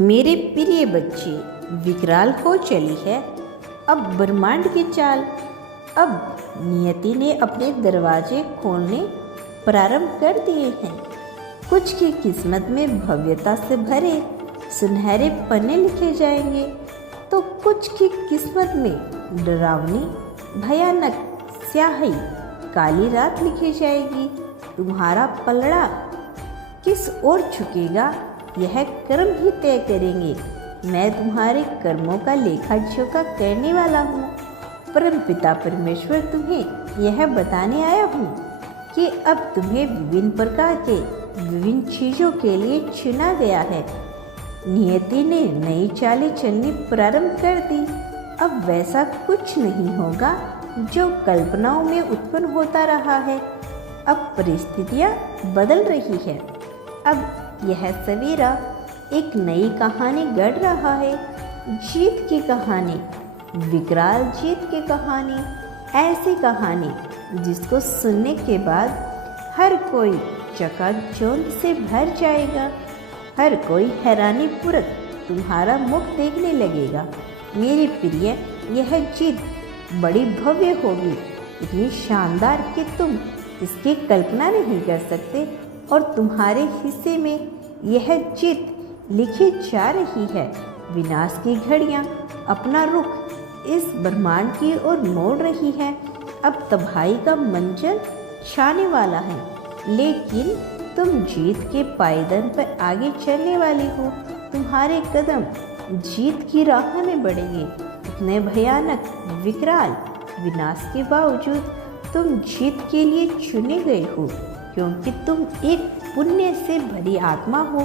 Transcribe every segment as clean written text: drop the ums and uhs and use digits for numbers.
मेरे प्रिय बच्चे, विकराल हो चली है अब ब्रह्मांड की चाल। अब नियति ने अपने दरवाजे खोलने प्रारंभ कर दिए हैं। कुछ की किस्मत में भव्यता से भरे सुनहरे पन्ने लिखे जाएंगे, तो कुछ की किस्मत में डरावनी भयानक स्याही काली रात लिखी जाएगी। तुम्हारा पलड़ा किस ओर झुकेगा, यह कर्म ही तय करेंगे। मैं तुम्हारे कर्मों का लेखा जोखा करने वाला हूँ। परम पिता परमेश्वर तुम्हें यह बताने आया हूँ कि अब तुम्हें विभिन्न प्रकार के विभिन्न चीज़ों के लिए चुना गया है। नियति ने नई चालें चलनी प्रारंभ कर दी। अब वैसा कुछ नहीं होगा जो कल्पनाओं में उत्पन्न होता रहा है। अब परिस्थितियाँ बदल रही है। अब यह सवेरा एक नई कहानी गढ़ रहा है, जीत की कहानी, विकराल जीत की कहानी। ऐसी कहानी जिसको सुनने के बाद हर कोई चकाचौंध से भर जाएगा, हर कोई हैरानीपूर्वक तुम्हारा मुख देखने लगेगा। मेरे प्रिय, यह जीत बड़ी भव्य होगी, इतनी शानदार कि तुम इसकी कल्पना नहीं कर सकते। और तुम्हारे हिस्से में यह जीत लिखी जा रही है। विनाश की घड़ियाँ अपना रुख इस ब्रह्मांड की ओर मोड़ रही है। अब तबाही का मंजर छाने वाला है, लेकिन तुम जीत के पायदान पर आगे चलने वाली हो। तुम्हारे कदम जीत की राह में बढ़ेंगे। इतने भयानक विकराल विनाश के बावजूद तुम जीत के लिए चुने गए हो, क्योंकि तुम एक पुण्य से भरी आत्मा हो।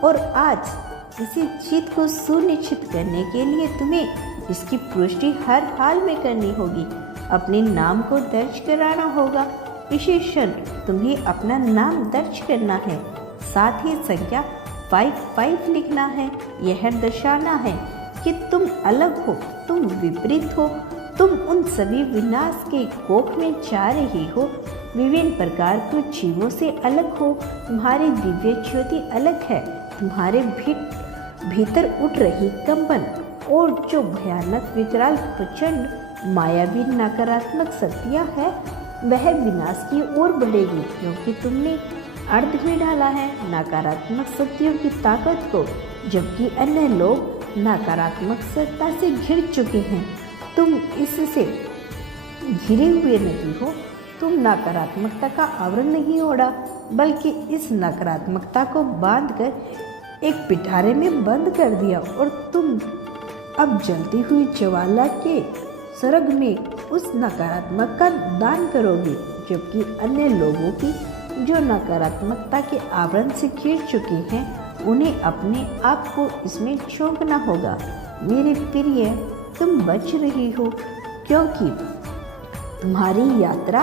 और आज इसी जीत को सुनिश्चित करने के लिए तुम्हें इसकी पुष्टि हर हाल में करनी होगी। अपने नाम को दर्ज कराना होगा। विशेषण तुम्हें अपना नाम दर्ज करना है, साथ ही संख्या 55 लिखना है। यह दर्शाना है कि तुम अलग हो, तुम विपरीत हो, तुम उन सभी विनाश के कोख में जा रही हो। विभिन्न प्रकार के जीवों से अलग हो। तुम्हारी दिव्य ज्योति अलग है। तुम्हारे भीतर उठ रही कंपन और जो भयानक विकराल प्रचंड मायावी नकारात्मक शक्तियाँ है, वह विनाश की ओर बढ़ेगी, क्योंकि तुमने अर्थ में डाला है नकारात्मक शक्तियों की ताकत को, जबकि अन्य लोग नकारात्मक सत्ता से घिर चुके हैं। तुम इससे घिरे हुए नहीं हो। तुम नकारात्मकता का आवरण नहीं ओढ़ा, बल्कि इस नकारात्मकता को बांधकर एक पिटारे में बंद कर दिया। और तुम अब जलती हुई ज्वाला के स्वर्ग में उस नकारात्मक का दान करोगे, जबकि अन्य लोगों की जो नकारात्मकता के आवरण से घिर चुके हैं, उन्हें अपने आप को इसमें झोंकना होगा। मेरे प्रिय, तुम बच रही हो, क्योंकि तुम्हारी यात्रा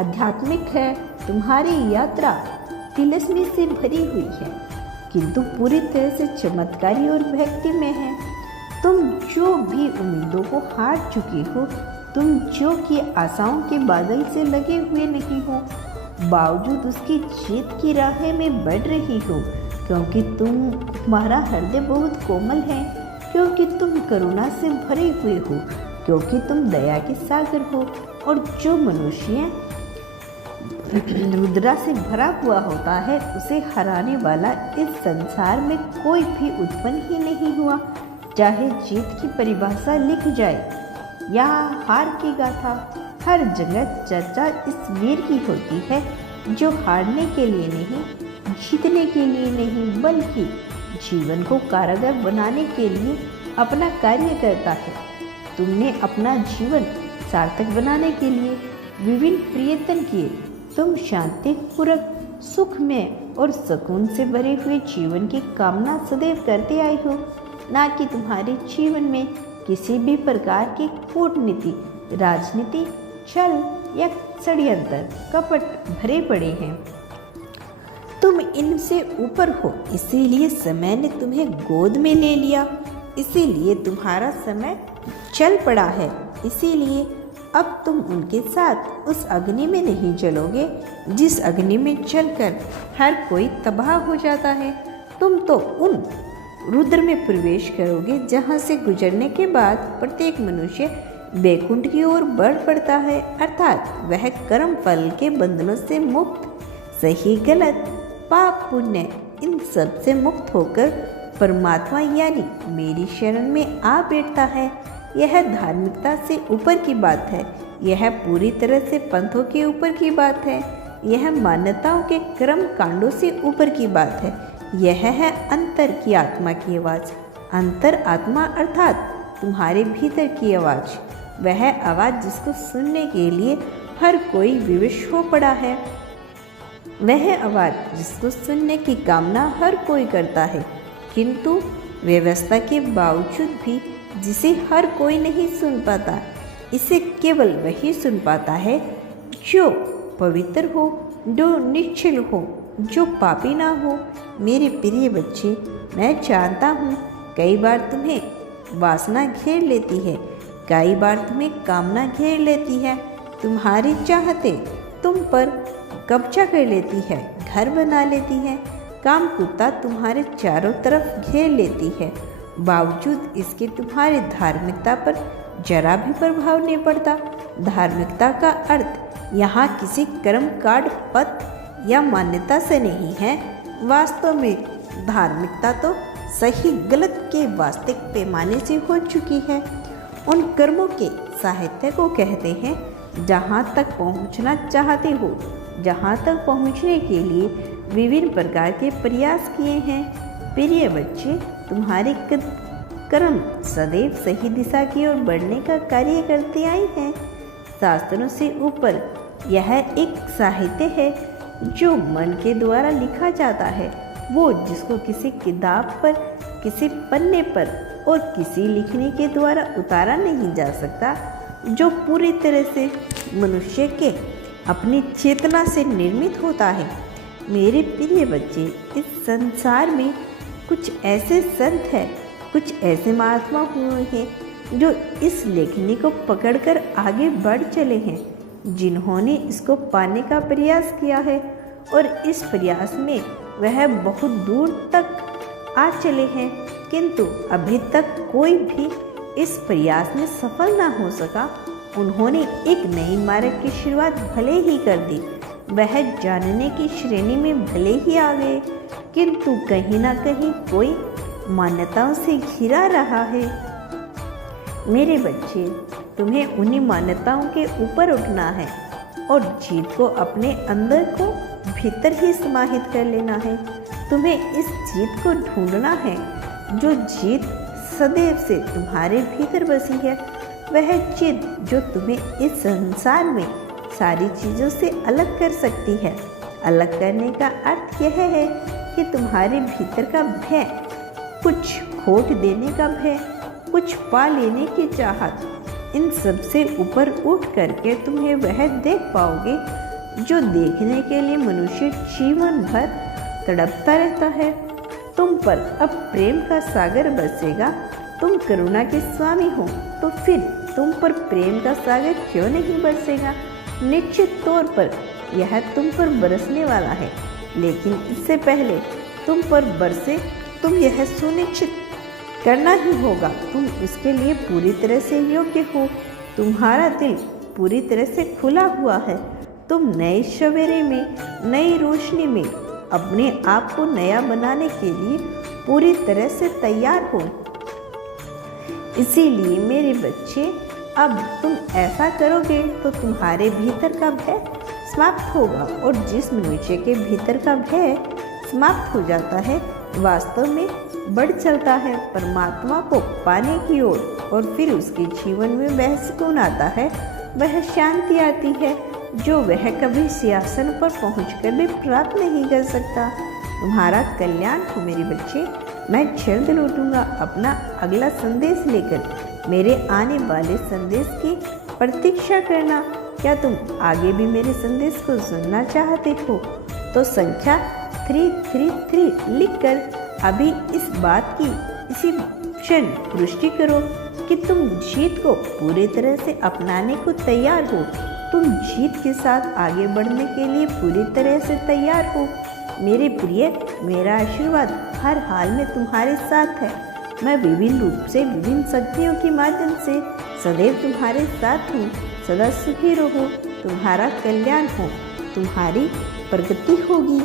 आध्यात्मिक है। तुम्हारी यात्रा तिलस्मी से भरी हुई है, किंतु पूरी तरह से चमत्कारी और भक्ति में है। तुम जो भी उम्मीदों को हार चुकी हो, तुम जो कि आशाओं के बादल से लगे हुए नहीं हो, बावजूद उसकी जीत की राह में बढ़ रही हो, क्योंकि तुम्हारा हृदय बहुत कोमल है, क्योंकि तुम करुणा से भरे हुए हो, क्योंकि तुम दया के सागर हो। और जो मनुष्य रुद्रा से भरा हुआ होता है, उसे हराने वाला इस संसार में कोई भी उत्पन्न ही नहीं हुआ। चाहे जीत की परिभाषा लिख जाए या हार की गाथा, हर जगह चर्चा इस वीर की होती है जो हारने के लिए नहीं, जीतने के लिए नहीं, बल्कि जीवन को कारागार बनाने के लिए अपना कार्य करता है। तुमने अपना जीवन सार्थक बनाने के लिए विभिन्न प्रयत्न किए। तुम शांतिपूर्वक, सुख में और सुकून से भरे हुए जीवन की कामना सदैव करते आई हो, ना कि तुम्हारे जीवन में किसी भी प्रकार की कूटनीति, राजनीति, छल या षड्यंत्र, कपट भरे पड़े हैं। तुम इनसे ऊपर हो, इसीलिए समय ने तुम्हें गोद में ले लिया, इसीलिए तुम्हारा समय चल पड़ा है। इसीलिए अब तुम उनके साथ उस अग्नि में नहीं जलोगे जिस अग्नि में जलकर हर कोई तबाह हो जाता है। तुम तो उन रुद्र में प्रवेश करोगे, जहाँ से गुजरने के बाद प्रत्येक मनुष्य वैकुंठ की ओर बढ़ पड़ता है, अर्थात वह कर्म फल के बंधनों से मुक्त, सही गलत, पाप पुण्य इन सब से मुक्त होकर परमात्मा यानी मेरी शरण में आ बैठता है। यह धार्मिकता से ऊपर की बात है, यह पूरी तरह से पंथों के ऊपर की बात है, यह मान्यताओं के कर्म कांडों से ऊपर की बात है। यह है अंतर की आत्मा की आवाज़। अंतर आत्मा अर्थात तुम्हारे भीतर की आवाज़, वह आवाज़ जिसको सुनने के लिए हर कोई विवश हो पड़ा है, वह आवाज़ जिसको सुनने की कामना हर कोई करता है, किंतु व्यवस्था के बावजूद भी जिसे हर कोई नहीं सुन पाता। इसे केवल वही सुन पाता है जो पवित्र हो, जो निश्चल हो, जो पापी ना हो। मेरे प्रिय बच्चे, मैं जानता हूँ कई बार तुम्हें वासना घेर लेती है, कई बार तुम्हें कामना घेर लेती है, तुम्हारी चाहते तुम पर कब्जा कर लेती है, घर बना लेती है, काम कुत्ता तुम्हारे चारों तरफ घेर लेती है। बावजूद इसके तुम्हारी धार्मिकता पर जरा भी प्रभाव नहीं पड़ता। धार्मिकता का अर्थ यहाँ किसी कर्म कांड पथ या मान्यता से नहीं है। वास्तव में धार्मिकता तो सही गलत के वास्तविक पैमाने से हो चुकी है। उन कर्मों के साहित्य को कहते हैं जहाँ तक पहुँचना चाहते हो, जहाँ तक पहुँचने के लिए विभिन्न प्रकार के प्रयास किए हैं। प्रिय बच्चे, तुम्हारे कर्म सदैव सही दिशा की ओर बढ़ने का कार्य करते आए हैं। शास्त्रों से ऊपर यह एक साहित्य है जो मन के द्वारा लिखा जाता है, वो जिसको किसी किताब पर, किसी पन्ने पर और किसी लिखने के द्वारा उतारा नहीं जा सकता, जो पूरी तरह से मनुष्य के अपनी चेतना से निर्मित होता है। मेरे प्रिय बच्चे, इस संसार में कुछ ऐसे संत हैं, कुछ ऐसे महात्मा हुए हैं जो इस लेखनी को पकड़कर आगे बढ़ चले हैं, जिन्होंने इसको पाने का प्रयास किया है और इस प्रयास में वह बहुत दूर तक आ चले हैं, किंतु अभी तक कोई भी इस प्रयास में सफल ना हो सका। उन्होंने एक नई मार्ग की शुरुआत भले ही कर दी, वह जानने की श्रेणी में भले ही आ गए, किंतु कहीं ना कहीं कोई मान्यताओं से घिरा रहा है। मेरे बच्चे, तुम्हें उन्हीं मान्यताओं के ऊपर उठना है और जीत को अपने अंदर को भीतर ही समाहित कर लेना है। तुम्हें इस जीत को ढूंढना है, जो जीत सदैव से तुम्हारे भीतर बसी है, वह जीत जो तुम्हें इस संसार में सारी चीज़ों से अलग कर सकती है। अलग करने का अर्थ यह है कि तुम्हारे भीतर का भय, कुछ खोट देने का भय, कुछ पा लेने की चाहत, इन सब से ऊपर उठ करके तुम्हें वह देख पाओगे जो देखने के लिए मनुष्य जीवन भर तड़पता रहता है। तुम पर अब प्रेम का सागर बरसेगा। तुम करुणा के स्वामी हो, तो फिर तुम पर प्रेम का सागर क्यों नहीं बरसेगा? निश्चित तौर पर यह तुम पर बरसने वाला है, लेकिन इससे पहले तुम पर बरसे, तुम यह सुनिश्चित करना ही होगा तुम इसके लिए पूरी तरह से योग्य हो। तुम्हारा दिल पूरी तरह से खुला हुआ है। तुम नए सवेरे में, नई रोशनी में अपने आप को नया बनाने के लिए पूरी तरह से तैयार हो। इसीलिए मेरे बच्चे, अब तुम ऐसा करोगे तो तुम्हारे भीतर का भय समाप्त होगा, और जिस मनुष्य के भीतर का भय समाप्त हो जाता है, वास्तव में बढ़ चलता है परमात्मा को पाने की ओर, और फिर उसके जीवन में वह सुकून आता है, वह शांति आती है जो वह कभी सिंहासन पर पहुंचकर भी प्राप्त नहीं कर सकता। तुम्हारा कल्याण हो मेरे बच्चे। मैं जल्द लौटूंगा अपना अगला संदेश लेकर। मेरे आने वाले संदेश की प्रतीक्षा करना। क्या तुम आगे भी मेरे संदेश को सुनना चाहते हो? तो संख्या 333 लिखकर अभी इस बात की इसी क्षण पुष्टि करो कि तुम जीत को पूरी तरह से अपनाने को तैयार हो। तुम जीत के साथ आगे बढ़ने के लिए पूरी तरह से तैयार हो। मेरे प्रिय, मेरा आशीर्वाद हर हाल में तुम्हारे साथ है। मैं विभिन्न रूप से विभिन्न शक्तियों के माध्यम से सदैव तुम्हारे साथ हूँ। सदा सुखी रहो, तुम्हारा कल्याण हो, तुम्हारी प्रगति होगी।